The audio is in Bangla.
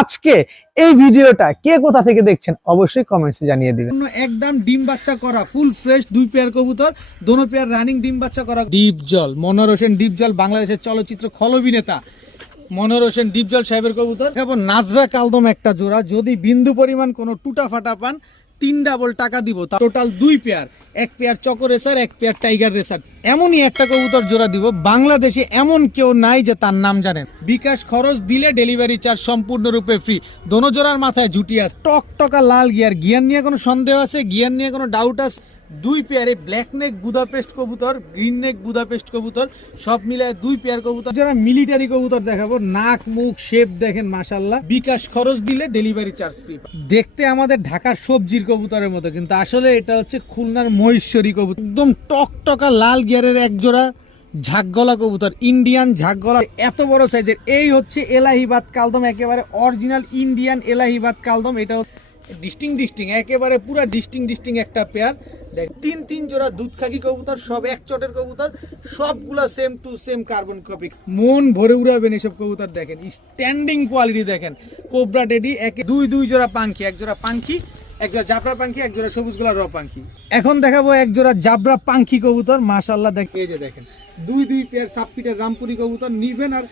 আজকে এই ভিডিওটা কে কোথা থেকে দেখছেন অবশ্যই কমেন্টসে জানিয়ে দিবেন। একদম ডিম বাচ্চা করা ফুল ফ্রেশ 2 পেয়ার কবুতর, দোনো পেয়ার রানিং ডিম বাচ্চা করা। ডিপ জল মনোহর হোসেন ডিপ জল, বাংলাদেশের চলচ্চিত্র খল অভিনেতা মনোহর হোসেন ডিপ জল সাহেবের কবুতর। এবং নাজরা কালদম একটা জোড়া, যদি বিন্দু পরিমাণ কোনো টুটা ফাটা পান 3 ডাবল টাকা দিব। টোটাল 2 পেয়ার, এক পেয়ার চকো রেসার, এক পেয়ার টাইগার রেসার। এমনই একটা কবুতর জোড়া দিব, বাংলাদেশে এমন কেউ নাই যে তার নাম জানেন। বিকাশ খরচ দিলে ডেলিভারি চার্জ সম্পূর্ণরূপে ফ্রি। দোনো জোড়ার মাথায় ঝুটি আছে, টকটকা লাল গিয়ার। গিয়ার নিয়ে কোনো সন্দেহ আছে, গিয়ার নিয়ে কোনো ডাউট আছে? 2 পেয়ারে ব্ল্যাক নেক বুদাপেস্ট কবুতর, গ্রিন নেক বুদাপেস্ট কবুতর, সব মিলায় 2 পেয়ার কবুতর। যারা মিলিটারি কবুতর দেখাবো, নাক মুখ শেপ দেখেন মাশাআল্লাহ। বিকাশ খরচ দিলে ডেলিভারি চার্জ ফ্রি। দেখতে আমাদের ঢাকার সবজির কবুতরের মতো, কিন্তু আসলে এটা হচ্ছে খুলনার মহেশ্বরী কবুতর। একদম টকটকা লাল গিয়ারের এক জোড়া ঝাকগলা কবুতর, ইন্ডিয়ান ঝাকগলা, এত বড় সাইজের। এই হচ্ছে এলাহিবাদ কালদম, একেবারে অরিজিনাল ইন্ডিয়ান এলাহিবাদ কালদম। এটা ডিস্টিং একেবারে পুরা ডিস্টিং একটা পেয়ার। দেখ 3 জোড়া দুধখাকি কবুতর, সব এক চটের কবুতর, সবগুলা same to same carbon copy. মন ভরে উড়াবেন এসব কবুতর। দেখেন স্ট্যান্ডিং কোয়ালিটি দেখেন। কোবরা টেডি একে 2 জোড়া পাঙ্খি, এক জোড়া পাঙ্খি, এক জোড়া জাবরা পাঙ্খি, এক জোড়া সবুজ গোলা র পাঙ্খি। এখন দেখাবো এক জোড়া জাবরা পাঙ্খি কবুতর, মাশাআল্লাহ। দেখ এই যে দেখেন 2 পেয়ার সাবপিটের রামপুরি কবুতর নিবেন আর